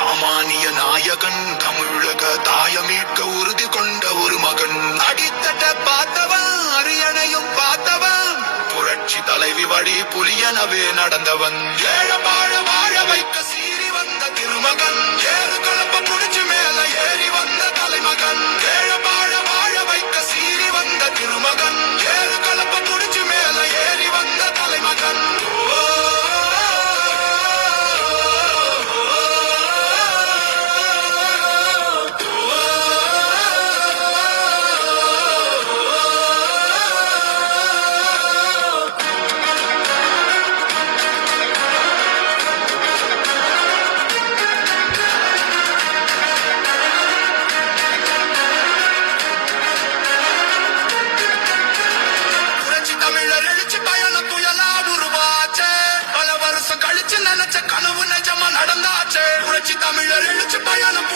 சாமானிய நாயகன், தமிழக தாயமீட்க உறுதி கொண்ட ஒரு மகன். அடித்தட்ட பார்த்தவன், அரியணையும் பார்த்தவன், புரட்சி தலைவி வழி புலியனவே நடந்தவன். ஏழ வாழ வாழ வைக்க சீறி வந்த திருமகன், ஏறு கலப்ப புடிச்சு மேல ஏறி வந்த தலைமகன். ஏழ வாழ வாழ வைக்க சீறி வந்த திருமகன், ஏறு கலப்ப புடிச்சு மேல ஏறி வந்த தலைமகன். கனவு நிஜமா நடந்தாச்சே. புரட்சி தமிழர் எழுச்சி பயணம்